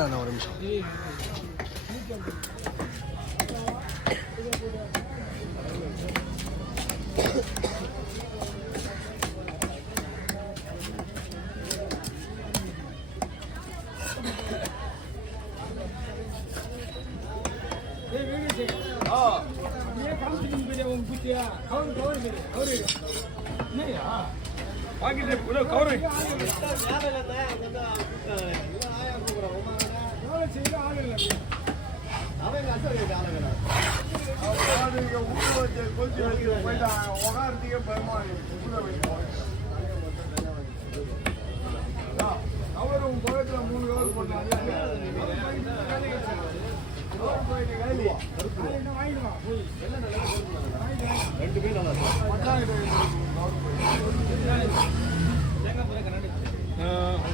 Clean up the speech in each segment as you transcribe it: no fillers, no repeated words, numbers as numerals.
ஒரு நிமிஷம்.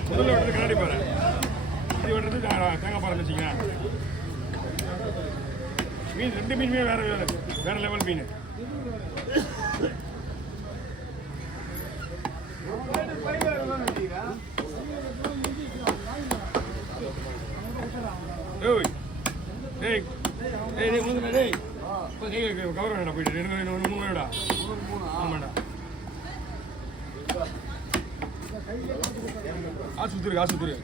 முதல்ல வெட்டுறது கண்ணாடி பாரு, இது வெட்டுறது தேங்காய் பாறை வச்சுங்க. மீன் ரெண்டு மீனுமே வேற வேற லெவல் மீன். கவர் வேணா போயிட்டு 3 வேடா. ஆமாண்டா, ஆசுத்துரு ஆசுத்துரு.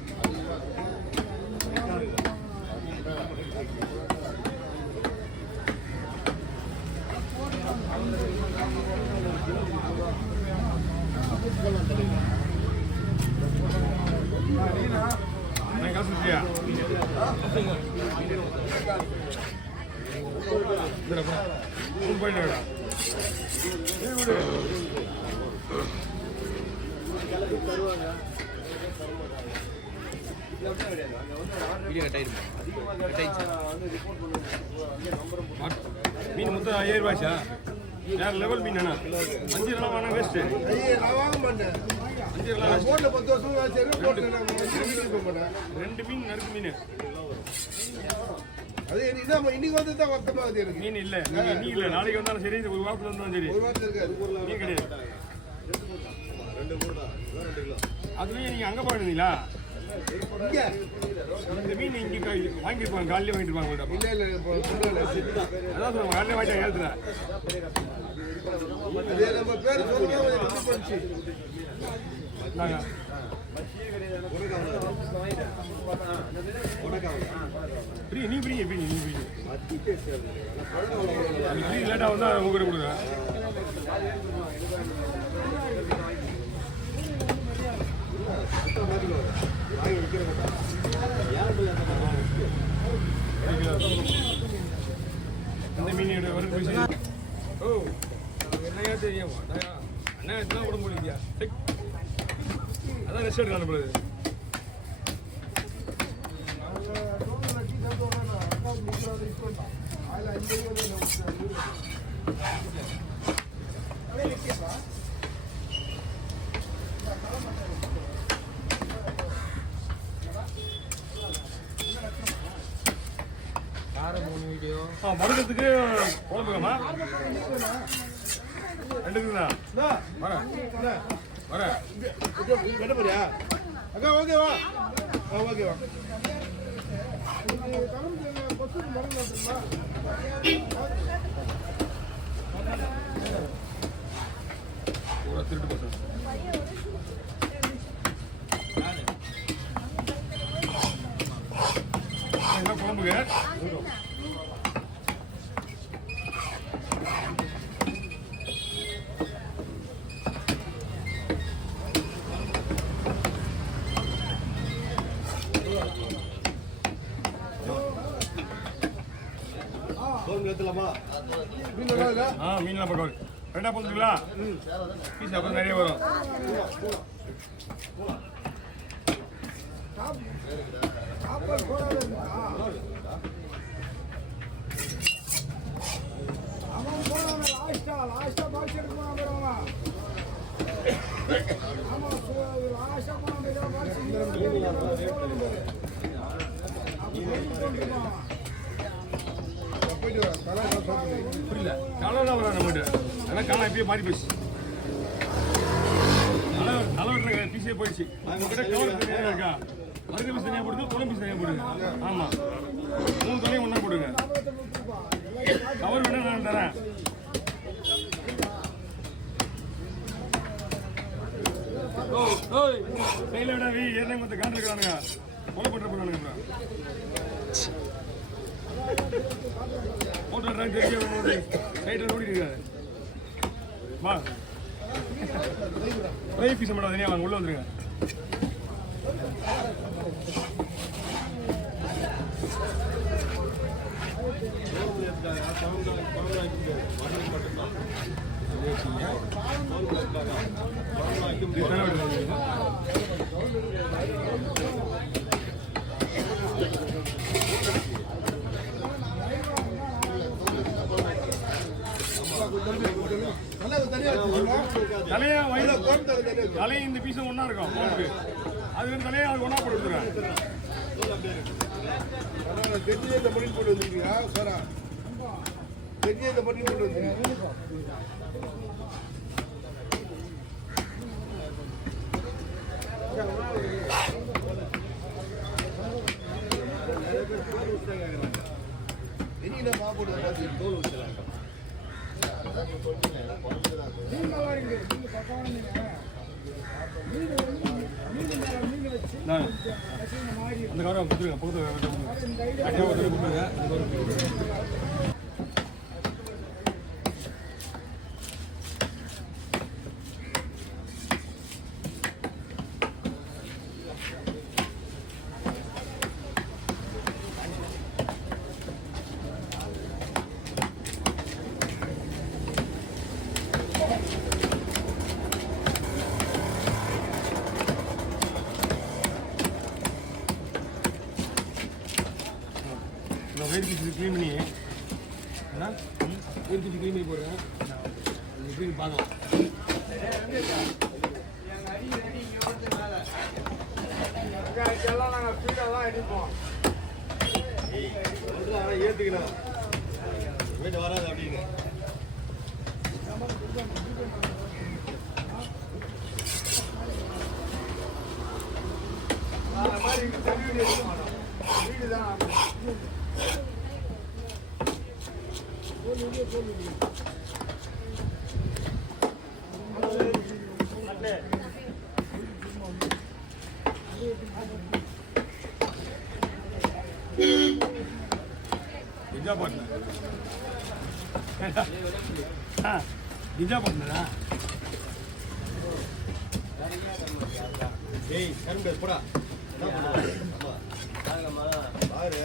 காசுத்தியா போயிட்டு மீன் மொத்தம் 5000 ரூபாய்ச்சா? வேற லெவல் மீன். 5 நாள் வாங்க வேஸ்ட். ரெண்டு மீன் நறுக்கு மீன். இன்னைக்கு வந்து தான் வருத்தமாகுது எனக்கு. மீன் இல்ல, இன்னைக்கு இல்ல, நாளைக்கு வந்தாலும் சரி, ஒரு வாரத்துல வந்தாலும் சரி. மீன் கிடையாது. அதுலயும் நீங்க அங்க போயிருந்தீங்களா? இந்த மீன் இங்க வாங்கிருப்பாங்க, காலையில வாங்கிட்டு இருப்பாங்க. அதான் சொல்லுவாங்க, காலையில வாங்கிட்டு ஏழுத்துல லேட்டா வந்தா உங்க கொடுங்க. இந்த மீன் வரும். ஓ, என்னையா தெரியும் அண்ணா, இதெல்லாம் உடம்பு முடியா? அதான் ரெஸ்ட் எடுக்கலாம் நம்மளுது. மருந்தத்துக்கு குழம்புக்கம்மா 2 வர என்ன போறியா அக்கா? ஓகேவா? ஓகேவா? திருட்டு பசங்க என்ன குழம்புங்க? மீன்லாம் பக்கம் ரெண்டா போட்டுங்களா? பீஸ் அப்புறம் நிறைய வரும். புரியல, காலம் வர நம்மகிட்ட ஆனால் காலம் எப்பயே மாறி போச்சு. தலைவர்கள் பீஸே போயிடுச்சு. உங்ககிட்ட கவர் இருக்கா? வறுக்க பீஸ் தனியாக போடுங்க, குழம்பு பீஸ் தனியாக போடுங்க. ஆமாம், 3 துணையும் ஒன்றா போடுங்க. கவர் வேணா நான் தரேன். கையில் விட ஏன்னா மொத்த காண்டில் இருக்கிறானுங்க, கொலை பண்ணுற போகிறானுங்க. போட்டு வர்றாங்க, தெரிஞ்சு ரைட்டில் ஓடிட்டு இருக்காது. வா, ஃப்ரை பீஸ் மட்டும் தனியாக வாங்க, உள்ளே வந்துருங்க. தலையை இந்த பீஸும் ஒன்றா இருக்கும் அது வந்து தலையை அது ஒன்றா போட்டு விட்டுருங்க. கெட்டியே இந்த பண்ணி போட்டு வந்துருக்கீங்க சாரா, கெட்டியே இந்த பண்ணி போட்டு வந்துருக்கீங்க. என்ன மாப்பிடுறது தோல் வச்சுருக்காங்க. அந்த காரம் கொடுத்துருங்க, பக்கத்தில் கொடுத்துருங்க. வெயிட் பீஸ் க்ளீன் பண்ணி வெயிட் பீஸ் க்ளீன் பண்ணி போடுறேன். க்ளீன் பார்க்கலாம். எல்லாம் நாங்கள் ஸ்பீடாக தான் அடிப்போம். ஏற்றுக்கலாம் வீட்டு வராது அப்படின்னு. வீடு தான் பிஜா பண்ண பிஜா பண்ணா ஏய் கரும்பு போடா பாரு